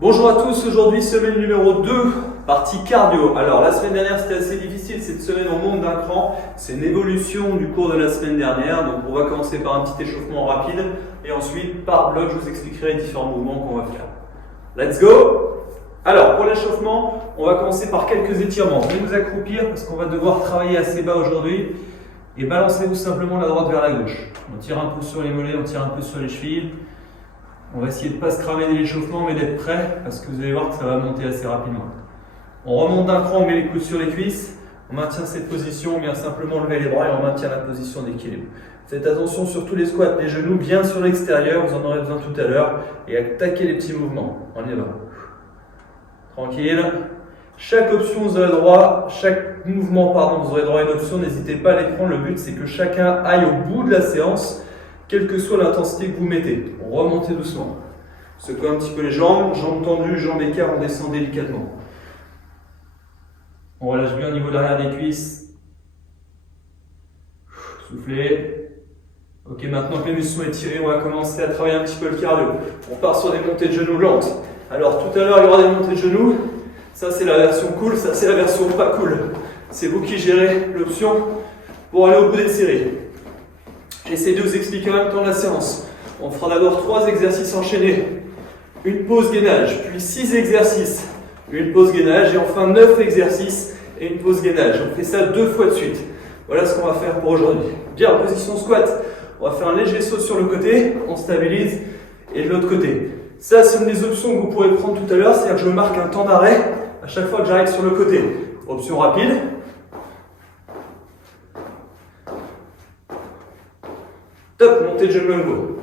Bonjour à tous, aujourd'hui semaine numéro 2, partie cardio. Alors la semaine dernière c'était assez difficile, cette semaine on monte d'un cran, c'est une évolution du cours de la semaine dernière, donc on va commencer par un petit échauffement rapide et ensuite par bloc je vous expliquerai les différents mouvements qu'on va faire. Let's go! Alors pour l'échauffement, on va commencer par quelques étirements. Vous allez vous accroupir parce qu'on va devoir travailler assez bas aujourd'hui et balancez-vous simplement la droite vers la gauche. On tire un peu sur les mollets, on tire un peu sur les chevilles. On va essayer de ne pas se cramer dès l'échauffement mais d'être prêt parce que vous allez voir que ça va monter assez rapidement. On remonte d'un cran, on met les coudes sur les cuisses, on maintient cette position, on vient simplement lever les bras et on maintient la position d'équilibre. Faites attention sur tous les squats, les genoux bien sur l'extérieur, vous en aurez besoin tout à l'heure et attaquez les petits mouvements. On y va. Tranquille. Chaque option vous aurez droit, chaque mouvement vous aurez droit à une option, n'hésitez pas à les prendre. Le but c'est que chacun aille au bout de la séance. Quelle que soit l'intensité que vous mettez, remontez doucement. Secouez un petit peu les jambes, jambes tendues, jambes écartes, on descend délicatement. On relâche bien au niveau de l'arrière des cuisses. Soufflez. Ok, maintenant que les muscles sont étirés, on va commencer à travailler un petit peu le cardio. On part sur des montées de genoux lentes. Alors tout à l'heure, il y aura des montées de genoux. Ça, c'est la version cool, ça, c'est la version pas cool. C'est vous qui gérez l'option pour aller au bout des séries. J'essaie de vous expliquer en même temps la séance. On fera d'abord 3 exercices enchaînés, une pause gainage, puis 6 exercices, une pause gainage et enfin 9 exercices et une pause gainage. On fait ça 2 fois de suite. Voilà ce qu'on va faire pour aujourd'hui. Bien, position squat, on va faire un léger saut sur le côté, on stabilise et de l'autre côté. Ça, c'est une des options que vous pourrez prendre tout à l'heure, c'est-à-dire que je marque un temps d'arrêt à chaque fois que j'arrive sur le côté. Option rapide. Top, montée de genou à nouveau.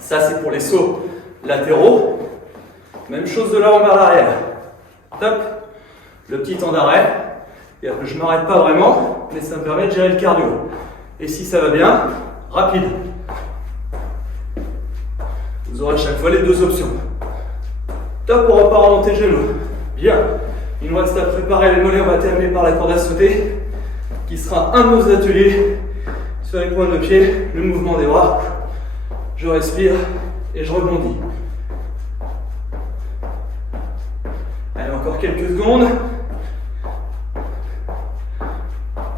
Ça, c'est pour les sauts latéraux. Même chose de l'avant vers l'arrière. Top. Le petit temps d'arrêt. Je ne m'arrête pas vraiment, mais ça me permet de gérer le cardio. Et si ça va bien, rapide. Vous aurez à chaque fois les 2 options. Top, on repart en montée de genou. Bien. Il nous reste à préparer les mollets. On va terminer par la corde à sauter, qui sera un de nos ateliers. Sur les pointes de pied, le mouvement des bras, je respire et je rebondis. Allez, encore quelques secondes.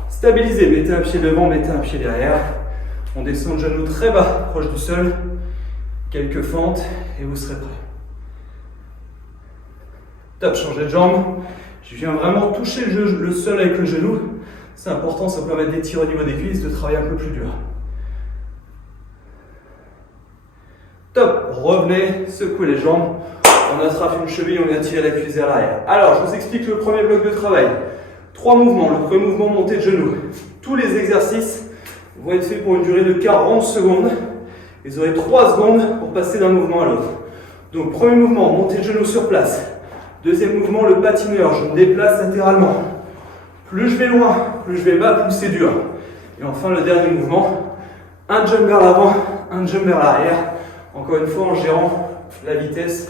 Stabilisez, mettez un pied devant, mettez un pied derrière. On descend le genou très bas, proche du sol. Quelques fentes et vous serez prêt. Top, changez de jambe. Je viens vraiment toucher le sol avec le genou. C'est important, ça permet d'étirer au niveau des cuisses, de travailler un peu plus dur. Top, revenez, secouez les jambes. On attrape une cheville, on vient tirer la cuisse vers l'arrière. Alors, je vous explique le premier bloc de travail. 3 mouvements. Le premier mouvement, montée de genoux. Tous les exercices vont être faits pour une durée de 40 secondes. Vous aurez 3 secondes pour passer d'un mouvement à l'autre. Donc, premier mouvement, montée de genoux sur place. Deuxième mouvement, le patineur. Je me déplace latéralement. Plus je vais loin, plus je vais bas, plus c'est dur. Et enfin, le dernier mouvement, un jump vers l'avant, un jump vers l'arrière. Encore une fois, en gérant la vitesse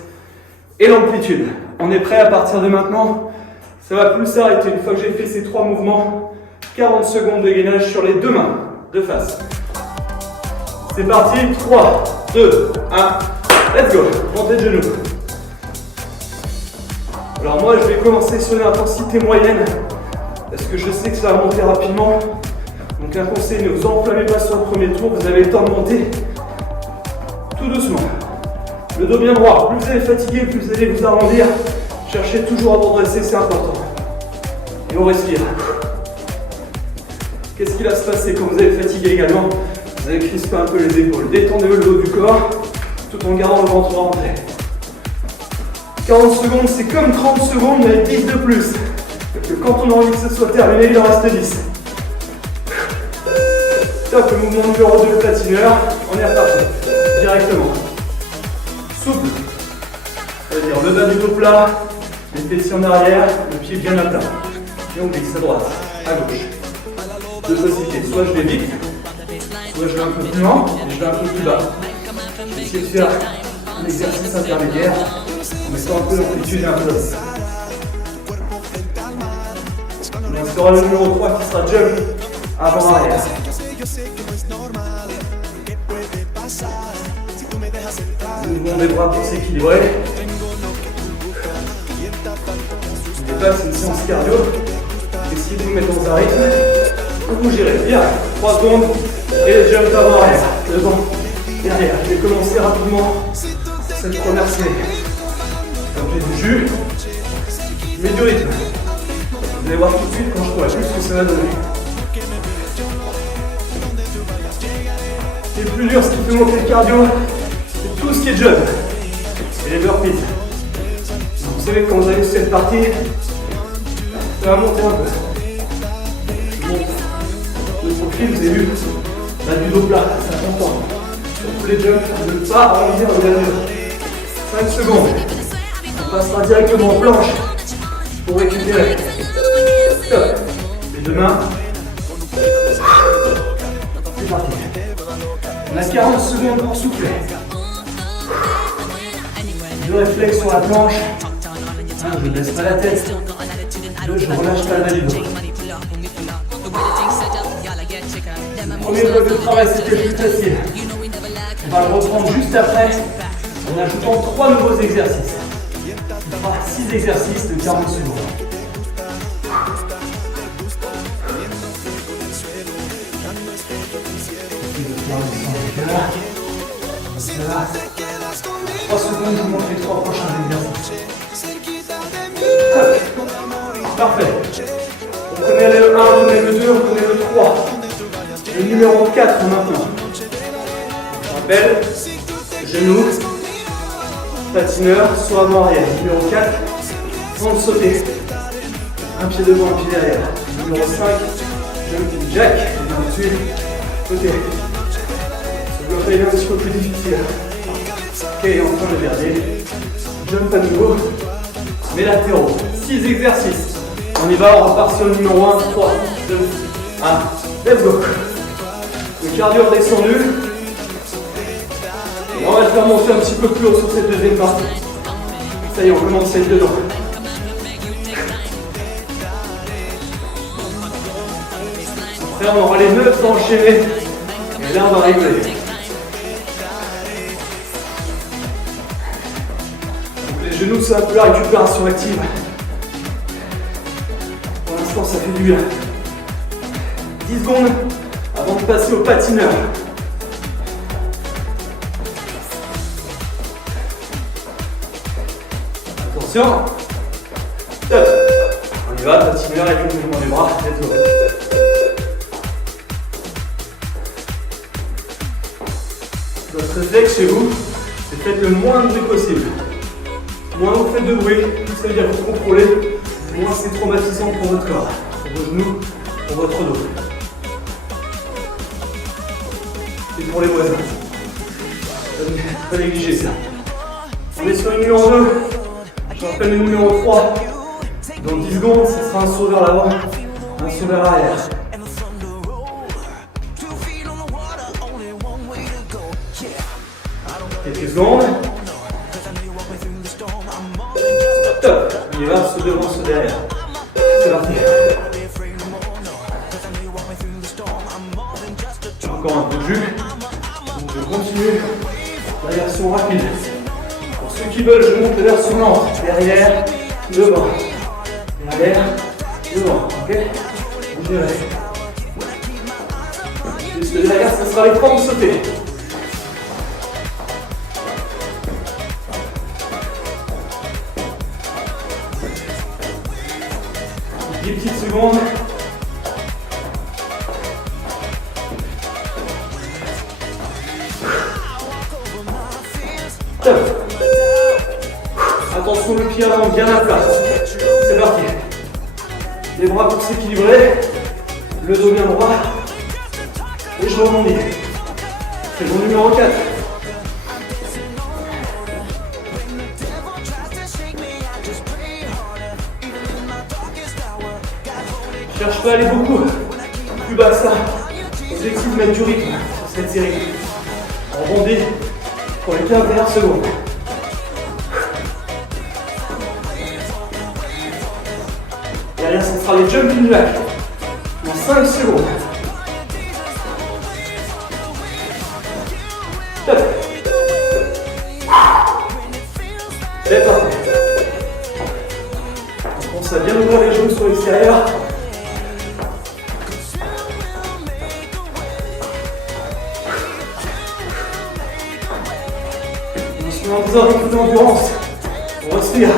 et l'amplitude. On est prêt à partir de maintenant. Ça va plus s'arrêter. Une fois que j'ai fait ces 3 mouvements, 40 secondes de gainage sur les 2 mains, de face. C'est parti, 3, 2, 1, let's go. Montée de genoux. Alors moi, je vais commencer sur une intensité moyenne. Parce que je sais que ça va monter rapidement. Donc un conseil, ne vous enflammez pas sur le premier tour, vous avez le temps de monter tout doucement. Le dos bien droit, plus vous allez fatiguer, plus vous allez vous arrondir. Cherchez toujours à vous redresser, c'est important. Et on respire. Qu'est-ce qui va se passer quand vous allez fatiguer également? Vous allez crisper un peu les épaules. Détendez le haut du corps, tout en gardant le ventre rentré. 40 secondes, c'est comme 30 secondes, mais 10 de plus. Parce que quand on a envie que ce soit terminé, il en reste 10. Top, le mouvement numéro 2, le patineur. On est reparti. Directement. Souple. C'est-à-dire le bas du dos plat, les fessiers en arrière, le pied bien atteint. Et on glisse à droite, à gauche. 2 possibilités. Soit je vais vite, soit je vais un peu plus lent, et je vais un peu plus bas. Je vais essayer de faire un exercice intermédiaire en mettant un peu d'amplitude et un peu d'os. On sera le numéro 3 qui sera jump avant-arrière. Mouvement des bras pour s'équilibrer. N'oubliez pas que c'est une séance cardio. Essayez de vous mettre dans un rythme. Vous gérez. Bien. 3 secondes. Et le jump avant arrière. Devant. Derrière. Je vais commencer rapidement cette première série. Comme j'ai du jus, je mets du rythme. Vous allez voir tout de suite quand je pourrai plus ce que ça va donner. Ce qui est plus dur, ce qui fait monter le cardio, c'est tout ce qui est jump. Et les burpees. Vous savez que quand vous allez sur cette partie, ça va monter un peu. Bon. Le profil, vous avez vu, on a du dos plat, c'est important. Sur tous les jumps, ne pas arrondir le dernier. 5 secondes. On passera directement en planche pour récupérer. Stop. Les deux mains. C'est parti. On a 40 secondes pour souffler. Deux réflexes sur la planche. 1, je ne baisse pas la tête. 2, je ne relâche pas le bas du dos. Le premier bloc de travail, c'était plus facile. On va le reprendre juste après en ajoutant 3 nouveaux exercices. On fera 6 exercices de 40 secondes. Voilà. 3 secondes, je vous montre les 3 prochains exercices. Parfait. Vous prenez le 1, vous prenez le 2, vous prenez le 3. Le numéro 4 maintenant. Je rappelle, genoux, patineur, soit avant arrière. Numéro 4, front sauté. Un pied devant, un pied derrière. Numéro 5, jumping jack. Et ensuite, côté. Ce bloc est un petit peu plus difficile. Ok, enfin le dernier. Jump à nouveau. Mais latéraux. 6 exercices. On y va, on repart sur le numéro 1, 3, 2, 1. Let's go. Le cardio redescendu. On va le faire monter un petit peu plus haut sur cette deuxième partie. Ça y est, on commence à être dedans. Après, on aura les 9 enchaînés. Et là, on va rigoler. Donc, les genoux, c'est un peu la récupération active. Pour l'instant, ça fait du bien. 10 secondes avant de passer au patineur. Attention. Top. On y va, patineur avec le mouvement des bras. Let's go. Votre réflexe chez vous, c'est faites le moins de bruit possible. Moins vous faites de bruit, plus ça veut dire que vous contrôlez, moins c'est traumatisant pour votre corps, pour vos genoux, pour votre dos. Et pour les voisins. Pas négliger ça. On est sur le numéro 2. Je rappelle le numéro 3. Dans 10 secondes, ce sera un saut vers l'avant, un saut vers l'arrière. Quelques secondes. Top. On y va, saut devant, saut derrière. C'est parti. Encore un peu de jus. Donc je continue la version rapide. Pour ceux qui veulent, je monte la version lente. Derrière, devant. Derrière, devant. Ok? Vous gérez. Juste derrière, ce sera les 30 sautés. 10 petites secondes. Top. Attention, le pied avant, bien à plat. C'est parti. Les bras pour s'équilibrer. Le dos bien droit. Et je rebondis. C'est mon numéro 4. Je cherche pas à aller beaucoup plus bas que ça. Objectif de mettre du rythme sur cette série. On rebondit pour les 15 dernières secondes. Derrière, ce sera les jumping jacks. Dans 5 secondes. Top. C'est parti. On commence à bien ouvrir les genoux sur l'extérieur. On se met en faisant un peu d'endurance. On respire.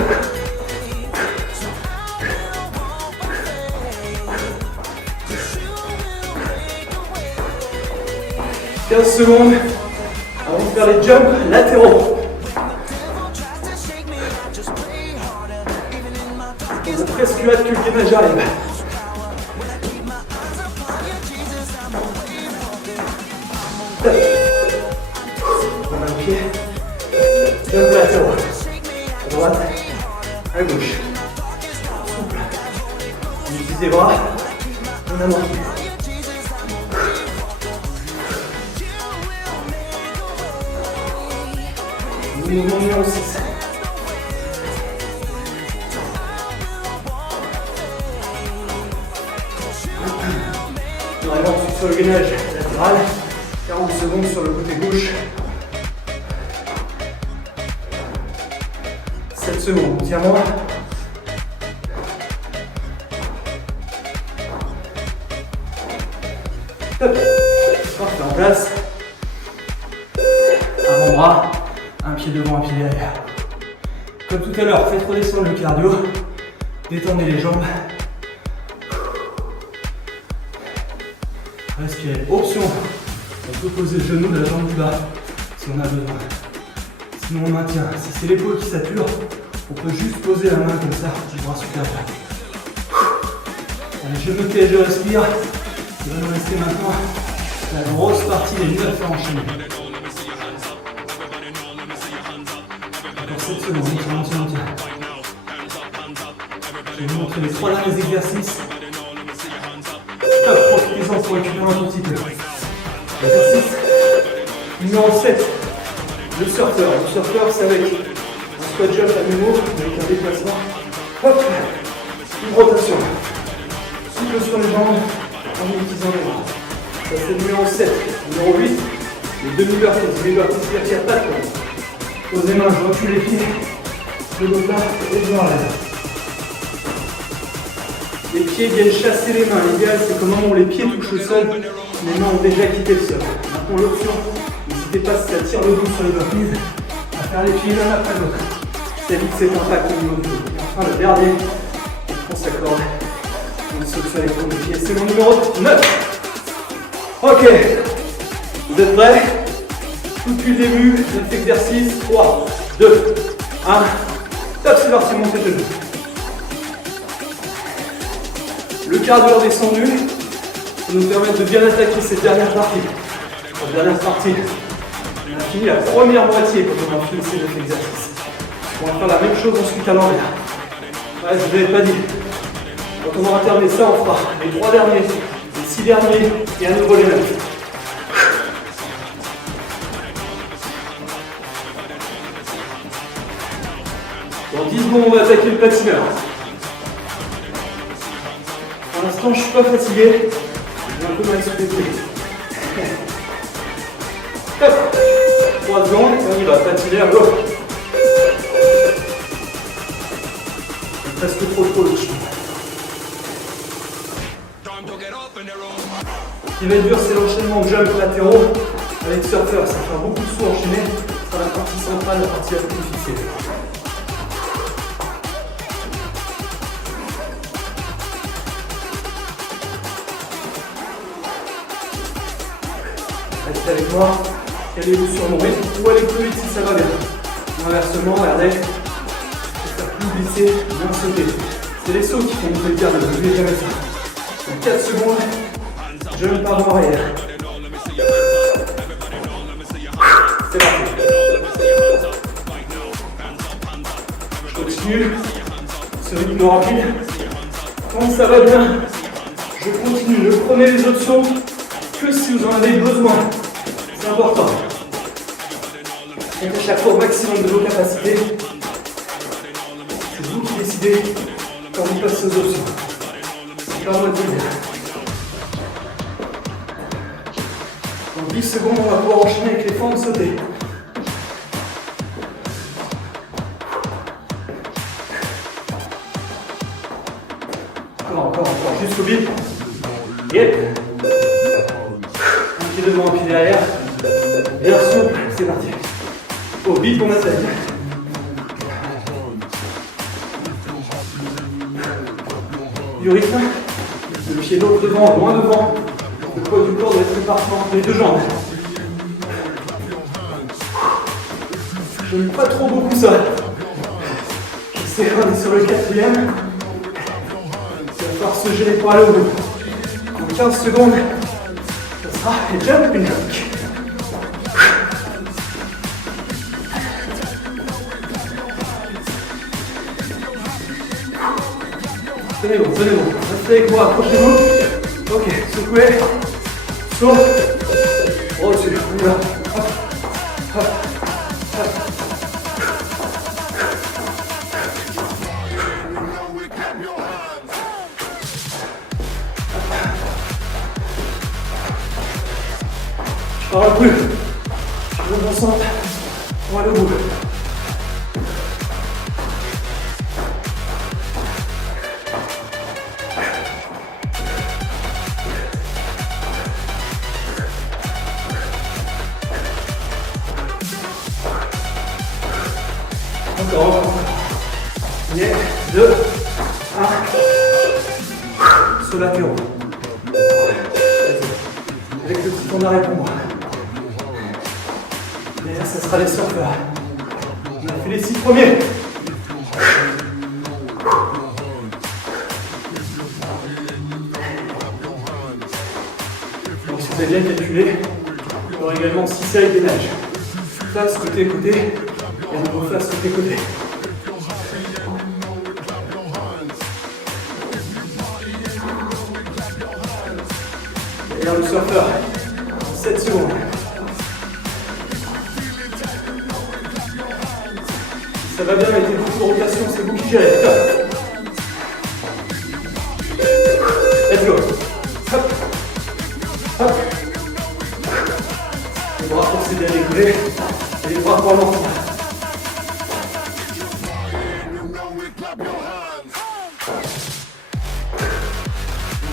15 secondes avant de faire les jumps latéraux. On a presque hâte que le gainage arrive. On a le pied. Jump latéraux. À droite, à gauche. Souple. On utilise les bras. On amortit. Mouvement numéro 6. On arrive ensuite sur le gainage latéral. 40 secondes sur le côté gauche. 7 secondes, tiens-moi. Parfait, en place. Avant-bras. Un pied devant, un pied derrière. Comme tout à l'heure, faites redescendre le cardio. Détendez les jambes. Respirez. Option. On peut poser le genou de la jambe du bas si on a besoin. Sinon on maintient. Si c'est l'épaule qui sature, on peut juste poser la main comme ça du bras supérieur. Allez, je me tais, je respire. Il va nous rester maintenant la grosse partie des 9 à enchaîner. 7 secondes, on tient. Je vais vous montrer les 3 derniers exercices. Top, profitez-en pour récupérer un tout petit peu. Exercice numéro 7, le surfeur. Le surfeur, c'est avec un squat jump à nouveau, avec un déplacement. Hop, une rotation. Souple sur les jambes en utilisant les bras. Ça, c'est le numéro 7. Numéro 8, les demi-burpees. Demi-burpees, c'est-à-dire qu'il n'y a pas de temps. Posez les mains, je recule les pieds, le dos plat et je m'enlève. Les pieds viennent chasser les mains. L'idéal, c'est qu'au moment où les pieds touchent le sol, les mains ont déjà quitté le sol. Maintenant, l'option, n'hésitez pas, si ça tire le dos sur les burpees, à faire les pieds l'un après l'autre. Ça évite cet impact au niveau du dos. Et enfin, le dernier, on s'accorde. On saute sur les paumes des pieds. C'est mon numéro 9. Ok, vous êtes prêts? Depuis le début de cet exercice, 3, 2, 1, top, c'est parti, montez de genoux. Le cardio redescendu va nous permettre de bien attaquer cette dernière partie. Cette dernière partie, on a fini la première moitié quand on a fini ces 9 exercices. On va faire la même chose ensuite à l'envers. Ouais, je ne vous l'avais pas dit. Quand on aura terminé ça, on fera les 3 derniers, les 6 derniers et à nouveau les 9. Dans 10 secondes, on va attaquer le patineur. Pour l'instant, je ne suis pas fatigué. J'ai un peu mal sur les pieds. Top. 3 secondes, et on y va. Patineur, go. Presque trop le chemin. Ce qui va être dur, c'est l'enchaînement de jump latéraux avec surfeur. Ça fait beaucoup de sauts enchaînés. Ce sera la partie centrale, la partie la plus difficile. Restez avec moi, calez-vous sur mon rythme ou allez plus vite si ça va bien. Inversement, regardez, faire plus glisser, bien sauter. C'est les sauts qui font monter le cardio, n'oubliez jamais ça. Donc 4 secondes, jump avant arrière. C'est parti. Je continue, ce rythme rapide. Quand ça va bien, je continue. Ne prenez les options que si vous en avez besoin. C'est important. Faites à chaque fois au maximum de vos capacités. C'est vous qui décidez quand vous passez aux options. C'est pas moi de vous dire. Dans 10 secondes, on va pouvoir enchaîner avec les fentes sautées. encore, juste au bip. Yep. Un pied devant, un pied derrière. Bien souple, c'est parti. Au bip, on attaque. Du rythme. Le pied l'autre devant, loin devant. Le poids du corps doit être réparti entre les deux jambes. Je n'aime pas trop beaucoup ça. Je sais qu'on est sur le 4e. Il va falloir se gêner pour aller au bout. En 15 secondes, ça sera les jumping jacks. Tenez bon, tenez bon. Restez avec moi, accrochez-vous. Ok, secouez. Saut. Au-dessus, on y va. Hop, hop, hop. Je parle plus. Je me concentre pour aller au bout. Encore. 2, 1. Sur l'apéro. Avec le petit temps d'arrêt pour moi. Et là, ça sera les surfeurs. On a fait les 6 premiers. Donc, si vous avez bien calculé, il y aura également 6 séries des nages. Face, côté, côté. Et on reface côté, côté. Le surfeur, 7 secondes. Ça va bien, mettez beaucoup de rotation, c'est vous qui gérez. Top. Let's go. Hop. Hop. Les bras pour s'aider à décoller et les bras pour l'enfant.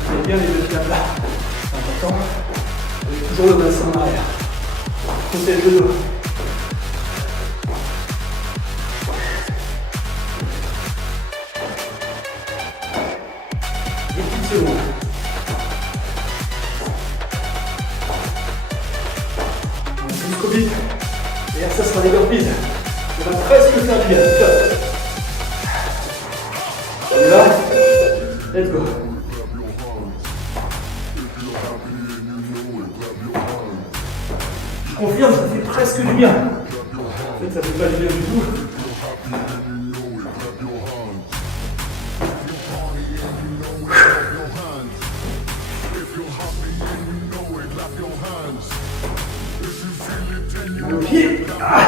Vous bien les deux pieds là. Avec toujours le bassin en arrière. Protège le dos. Des petites secondes. On va jusqu'au bip. Et là, ça sera des burpees. On va presque faire du bien. Top. On y va. Let's go. Je confirme, ça fait presque du bien. En fait, ça fait pas du bien du tout. Le pied. Ah.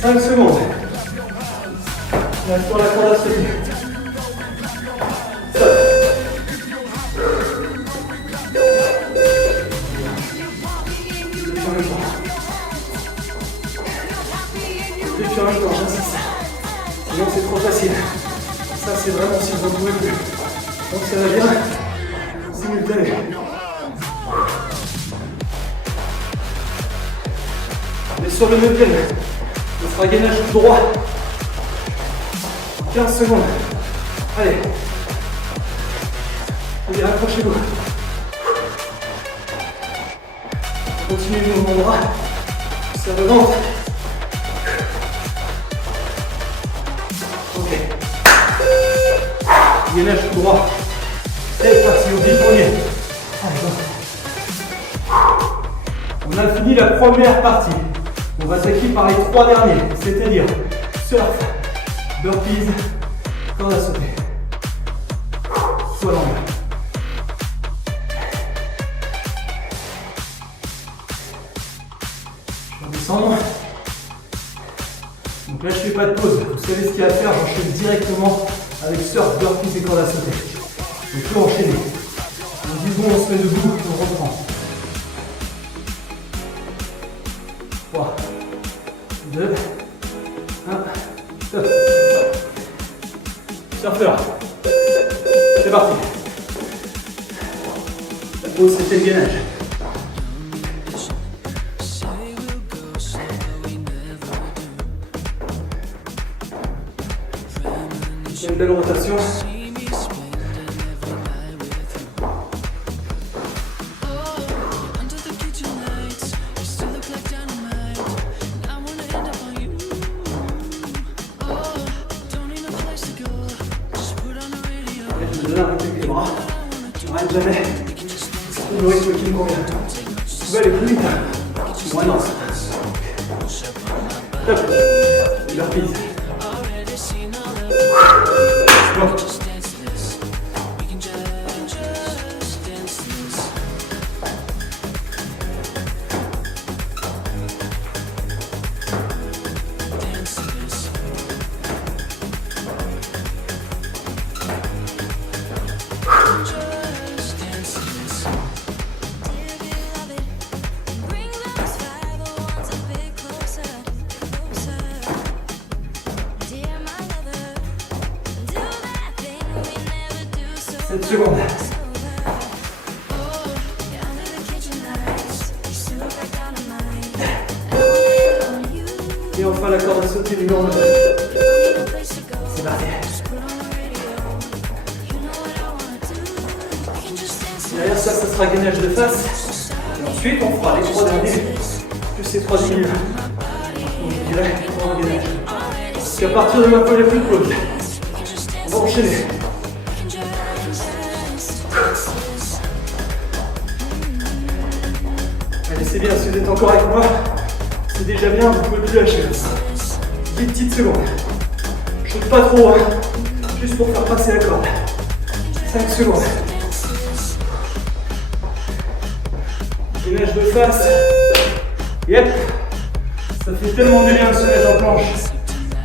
5 secondes. Là, sur la corde à sauter. Stop. Depuis en même temps, j'insiste. Sinon, c'est trop facile. Ça, c'est vraiment si vous ne pouvez plus. Donc, ça va bien. Simultané. On est sur le neuvième. Ce sera gainage droit. 15 secondes. Allez. Allez, accrochez-vous. Continuez le mouvement droit. Ça remonte. Ok. Gainage tout droit. C'est parti, au pied premier. On a fini la première partie. On va attaquer par les 3 derniers, c'est-à-dire surf, burpees, corde à sauter. Soit l'angle. Je vais descendre. Donc là, je ne fais pas de pause. Vous savez ce qu'il y a à faire, j'enchaîne directement avec surf, burpees et corde à sauter. Je peux enchaîner. En 10 secondes, on se met debout et on reprend. 2, 1, stop. Surfeur. C'est parti. La pause, c'était le gainage. Une belle rotation. Je me donne un peu avec les bras. Je n'arrête jamais. C'est le rythme qui me convient. Tu vas aller plus vite. Moi non. Top. Et la prise. Bon. Secondes. Et enfin la corde à sauter numéro 9. C'est parti. Derrière ça, ça sera gainage de face. Et ensuite, on fera les 3 derniers, plus ces 3 du milieu. Donc je dirais 3 gainages. Parce qu'à partir de maintenant, il n'y a plus de pause. On va enchaîner. Allez, c'est bien, si vous êtes encore avec moi, c'est déjà bien, vous pouvez plus lâcher. 10 petites secondes. Je saute pas trop, hein, juste pour faire passer la corde. 5 secondes. Gainage de face. Yep. Ça fait tellement de bien de se mettre en planche.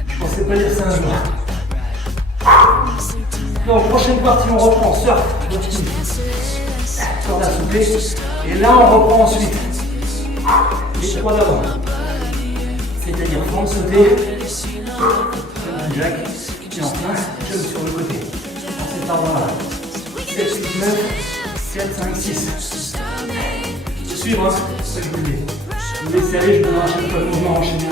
Je pensais pas dire ça un jour. Donc, prochaine partie, on reprend surf, corde à souffler. Et là, on reprend ensuite les 3 d'avant. C'est-à-dire front sauté, jack, et enfin, jump sur le côté. C'est par là. 7, 8, 9, 7, 5, 6. Suivre, hein, c'est ça que je vous dis. Vous laissez aller, je vous donne à chaque fois le mouvement enchaîné.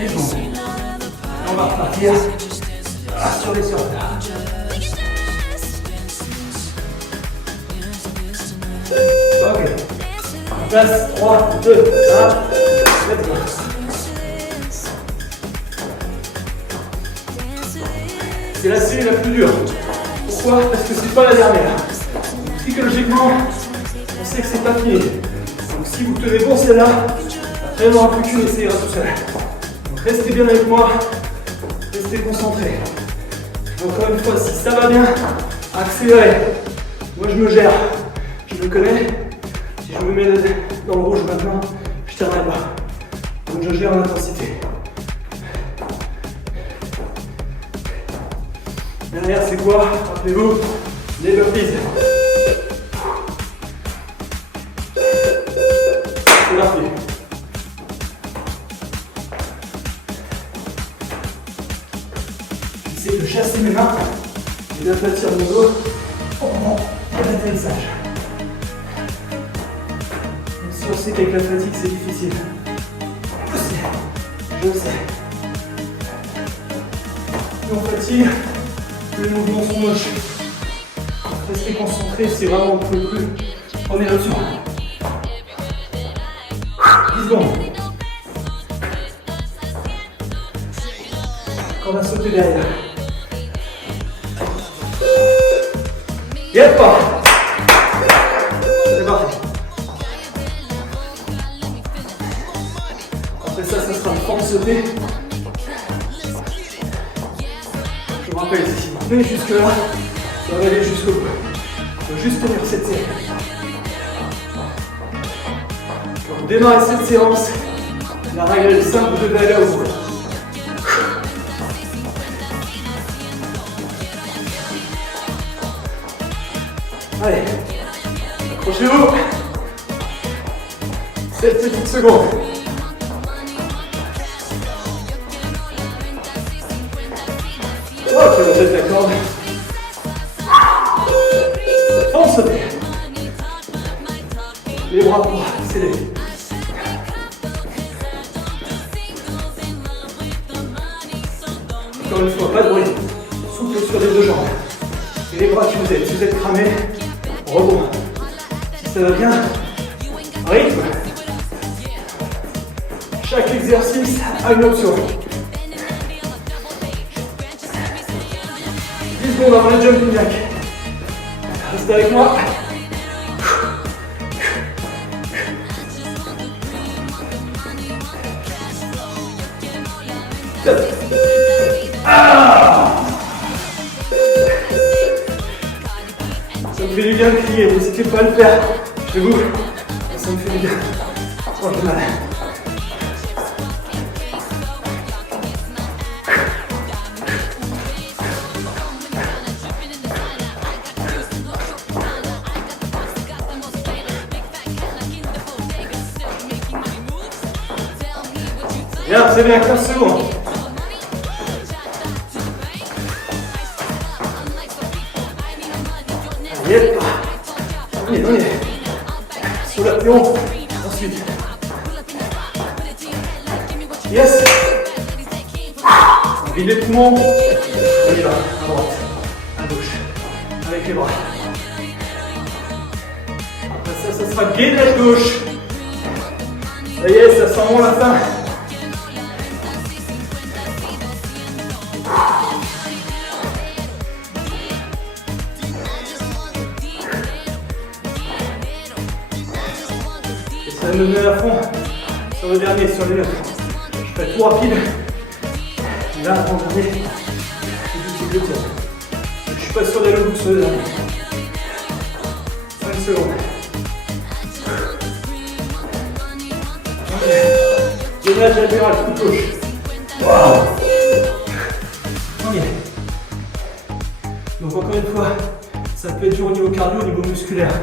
10 secondes. Et on va repartir sur les surfeurs. Ok. On passe 3, 2, 1, let's go. C'est la série la plus dure. Pourquoi? Parce que c'est pas la dernière. Psychologiquement, on sait que c'est pas fini. Donc si vous tenez bon celle-là, après il n'y aura plus qu'une essayera tout seul. Donc restez bien avec moi, restez concentrés. Encore une fois, si ça va bien, accélérez. Moi je me gère, je me connais. Si je me mets dans le rouge maintenant, je ne tiendrai pas. Donc je gère l'intensité. Derrière c'est quoi? Rappelez-vous, les burpees. C'est parti. J'essaie de chasser mes mains et d'aplatir mon dos au moment de l'atterrissage. Bien sûr, c'est qu'avec la fatigue c'est difficile. Je sais. Plus on fatigue, plus les mouvements sont moches. Restez concentrés, c'est vraiment, vous ne pouvez plus. Prenez l'option. 10 secondes. Corde à sauter derrière. Yep. C'est parti. Après ça, ça sera le fond sauté. Je vous rappelle, si vous tenez jusque là, ça va aller jusqu'au bout. Il faut juste tenir cette série. Quand vous démarrez cette séance, la règle est simple, vous devez aller au bout. Allez, accrochez-vous. 7 petites secondes. jette la corde. Fente sauter. Les bras pour s'élever. Encore une fois, pas de bruit. Souffle sur les deux jambes. Et les bras qui vous aident. Si vous êtes cramé, rebond. Si ça va bien, rythme. Chaque exercice a une option. 10 secondes avant le jumping jack. Restez avec moi. Ah, ça me fait du bien de crier, n'hésitez pas à le faire chez vous, ça me fait du bien. Oh, j'ai mal. Bien, c'est bien, 15 secondes. Yep. On y est. Sur la pion. Ensuite. Yes. On vide les poumons. On y va. À droite. À gauche. Avec les bras. Après ça sera gainage gauche. Ça y est, ça sent bon la fin. Ça va me donner à fond sur le dernier, sur les 9. Je fais trop rapide. Là, avant le dernier, je suis glutier. Je suis pas sûr d'aller au bout sur le dernier. 5 secondes. Gainage latéral, coup de gauche. Wow. On y est. Donc encore une fois, ça peut être dur au niveau cardio, au niveau musculaire.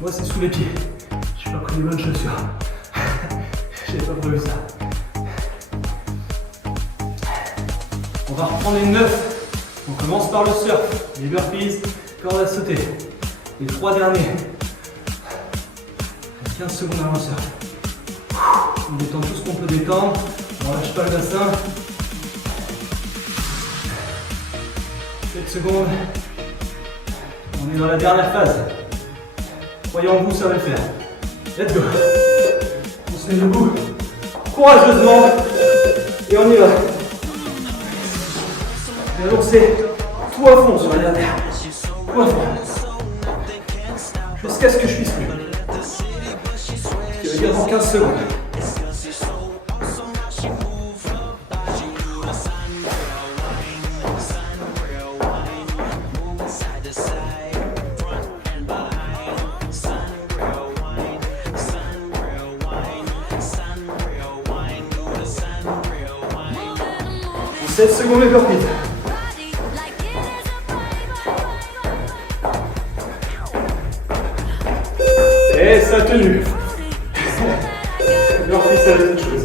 Moi, c'est sous les pieds. J'ai pas pris les bonnes chaussures. J'ai pas prévu ça. On va reprendre les 9. On commence par le surf, les burpees, corde à sauter. Les 3 derniers. 15 secondes avant le surf. On détend tout ce qu'on peut détendre. On lâche pas le bassin. 7 secondes. On est dans la dernière phase. Croyez en vous, ça va le faire. Let's go. On se met debout courageusement et on y va. Et lancer tout à fond sur la dernière. Tout à fond. Jusqu'à ce que je puisse plus. Ce qui veut dire dans 15 secondes. « 7 secondes et burpees. Et ça a tenu. Burpees, ça va être autre chose.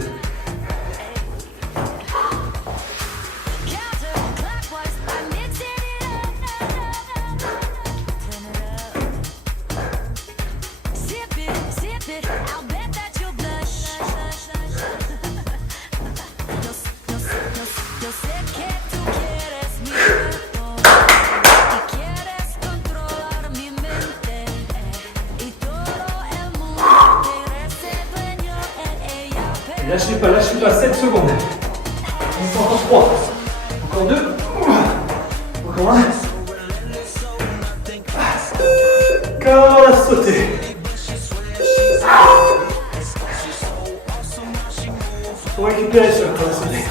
Lâchez pas, 7 secondes. Encore 3. Encore 2. Encore 1. Corde à sauter. Pour récupérer sur la corde à sauter.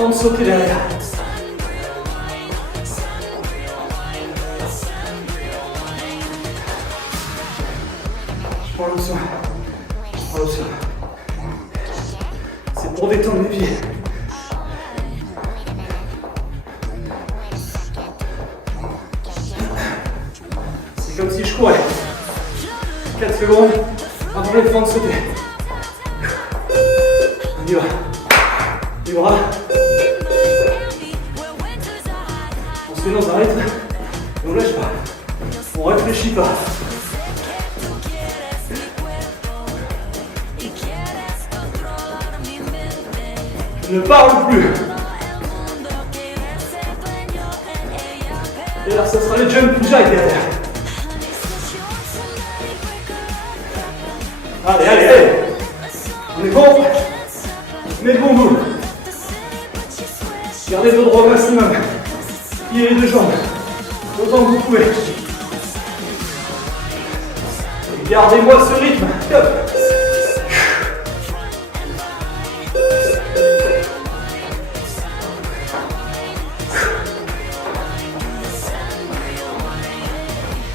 On sauter derrière. Je prends l'option. C'est pour détendre les pieds. C'est comme si je courais. 4 secondes avant le temps de sauter. Les bras. On se met dans un rythme et on lâche pas. On réfléchit pas. Je ne parle plus. Et là, ça sera les jumping jacks derrière. Allez, allez, allez. On est bon. Mets le bon bout. Gardez vos droits au maximum. Pliez les deux jambes. Autant que vous pouvez. Et gardez-moi ce rythme. Top.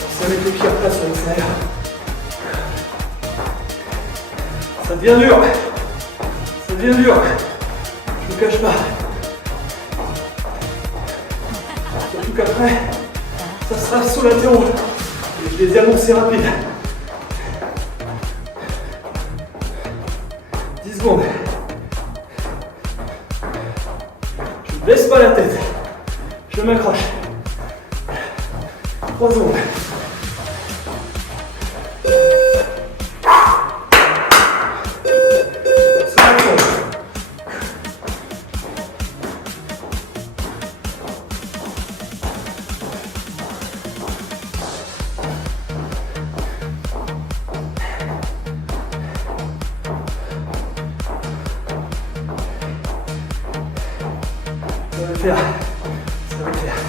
Ça met les pieds en place sur l'extérieur. Ça devient dur. Ça devient dur. Je ne vous cache pas. Surtout qu'après, ça sera sous latéraux. Et je les ai annoncés rapides. 10 secondes. Je ne baisse pas la tête. Je m'accroche. 3 secondes. Ça va le faire. Ça va le faire.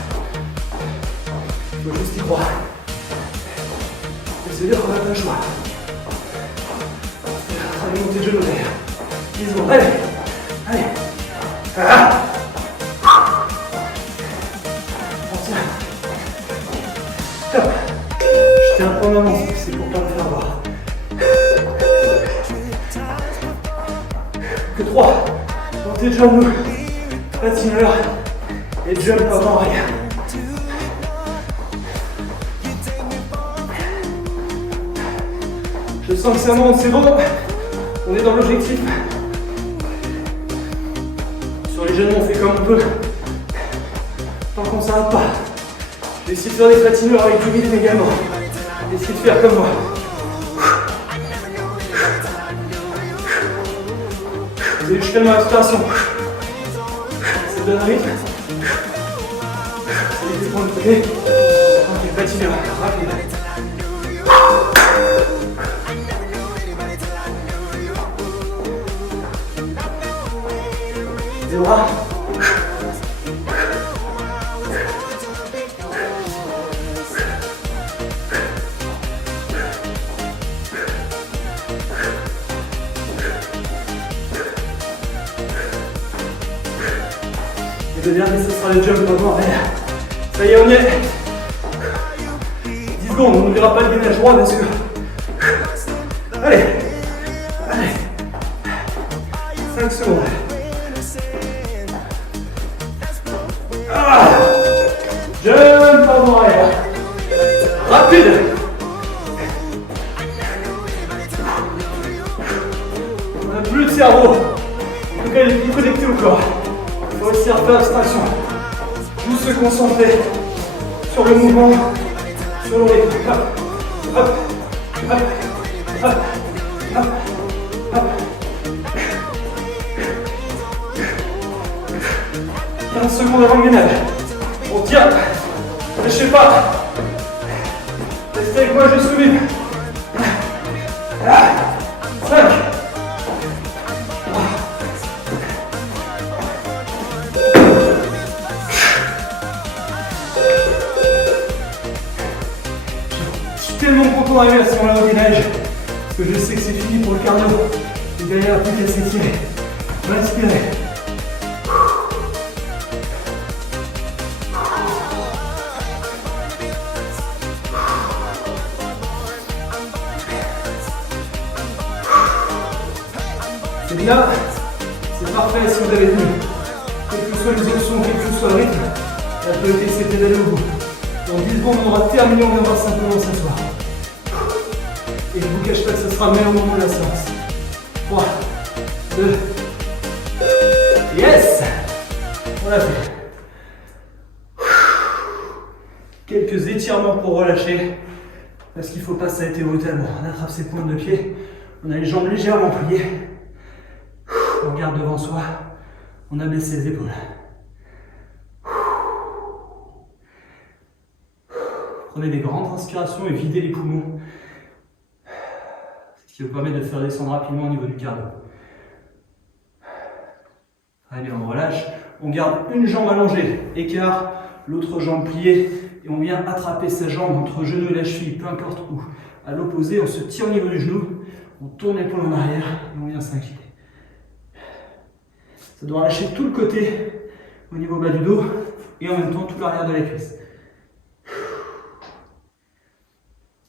Il faut juste y croire. Et se dire qu'on n'a pas le choix. Allez, montez de genoux derrière. 10 secondes. Allez. Allez. Ah. On tient. Top. Je tiens un point d'avance. C'est pour pas me faire voir. Que 3. Montez de genoux. Patineur et jump avant arrière. Je sens que ça monte, c'est bon. On est dans l'objectif. Sur les genoux, on fait comme on peut. Tant qu'on ne s'arrête pas. Je vais essayer de faire des patineurs avec du rythme également. Essayez de faire comme moi. Vous allez jusqu'à ma respiration. Ça donne un rythme. C'est des points de côté. Ok, patineur, rapide. Les bras. Le dernier, ce sera les jumps avant arrière. Ça y est, on y est. 10 secondes, on n'oubliera pas le gainage droit, bien sûr. Allez. Allez. 5 secondes. Ah. Jump avant arrière. Rapide. On n'a plus de cerveau. En tout cas, il est plus connecté au corps. Il faut aussi faire abstraction. Juste se concentrer sur le mouvement, sur le rythme. Hop, hop, hop, hop, hop, hop. 15 secondes avant le gainage. On tient. Lâchez pas. Restez avec moi jusqu'au bout. 5. Tellement content d'arriver à ce moment-là au gainage, parce que je sais que c'est fini pour le cardio. Et derrière, plus qu'à s'étirer. Respirez. C'est bien, c'est parfait si vous avez tenu. Quelles que soient les options, quel que soit le rythme, la priorité c'était d'aller au bout. Dans 10 secondes, on aura terminé, on viendra simplement s'asseoir. Et je ne vous cache pas que ce sera le meilleur moment de la séance. 3, 2, Yes! On l'a fait. Quelques étirements pour relâcher. Parce qu'il ne faut pas s'arrêter brutalement. On attrape ses pointes de pied. On a les jambes légèrement pliées. On regarde devant soi. On a baissé les épaules. Prenez des grandes inspirations et videz les poumons. Ce qui vous permet de faire descendre rapidement au niveau du cardio. Allez, on relâche. On garde une jambe allongée, écart, l'autre jambe pliée. Et on vient attraper sa jambe entre le genou et la cheville, peu importe où. À l'opposé, on se tire au niveau du genou. On tourne l'épaule en arrière et on vient s'incliner. Ça doit lâcher tout le côté au niveau bas du dos et en même temps tout l'arrière de la cuisse.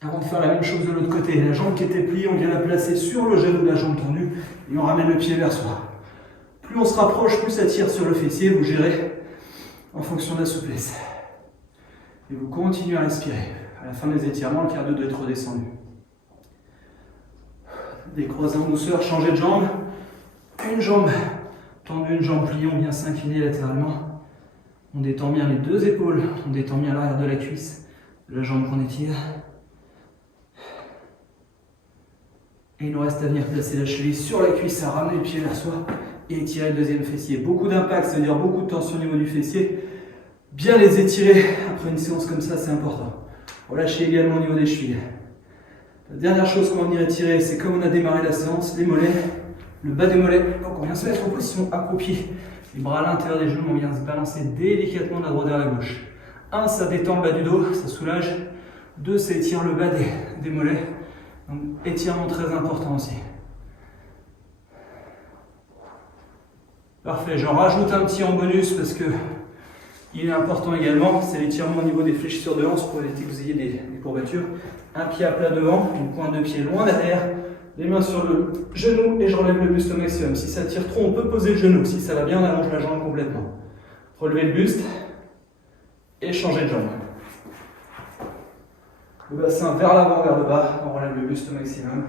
Avant de faire la même chose de l'autre côté, la jambe qui était pliée, on vient la placer sur le genou de la jambe tendue et on ramène le pied vers soi. Plus on se rapproche, plus ça tire sur le fessier, vous gérez en fonction de la souplesse. Et vous continuez à respirer. À la fin des étirements, le cardio doit être redescendu. Décroisez en douceur, changez de jambe. Une jambe tendue, une jambe pliée, on vient s'incliner latéralement. On détend bien les deux épaules, on détend bien l'arrière de la cuisse, de la jambe qu'on étire. Et il nous reste à venir placer la cheville sur la cuisse, à ramener le pied vers soi et étirer le deuxième fessier. Beaucoup d'impact, ça veut dire beaucoup de tension au niveau du fessier. Bien les étirer après une séance comme ça, c'est important. Relâchez également au niveau des chevilles. La dernière chose qu'on va venir étirer, c'est comme on a démarré la séance, les mollets, le bas des mollets. Donc on vient se mettre en position accroupie. Les bras à l'intérieur des genoux, on vient se balancer délicatement de la droite vers la gauche. 1, ça détend le bas du dos, ça soulage. 2, ça étire le bas des mollets. Donc étirement très important aussi. Parfait, j'en rajoute un petit en bonus parce que il est important également, c'est l'étirement au niveau des fléchissures de hanches pour éviter que vous ayez des courbatures. Un pied à plat devant, une pointe de pied loin derrière, les mains sur le genou et je relève le buste au maximum. Si ça tire trop, on peut poser le genou. Si ça va bien, on allonge la jambe complètement. Relevez le buste et changez de jambe. Le bassin vers l'avant, vers le bas, on relève le buste au maximum.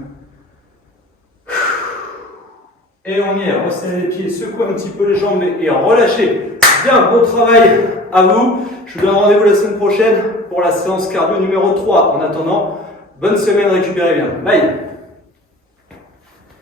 Et on y est, resserrez les pieds, secouez un petit peu les jambes et relâchez. Bien, bon travail à vous. Je vous donne rendez-vous la semaine prochaine pour la séance cardio numéro 3. En attendant, bonne semaine, récupérez bien. Bye.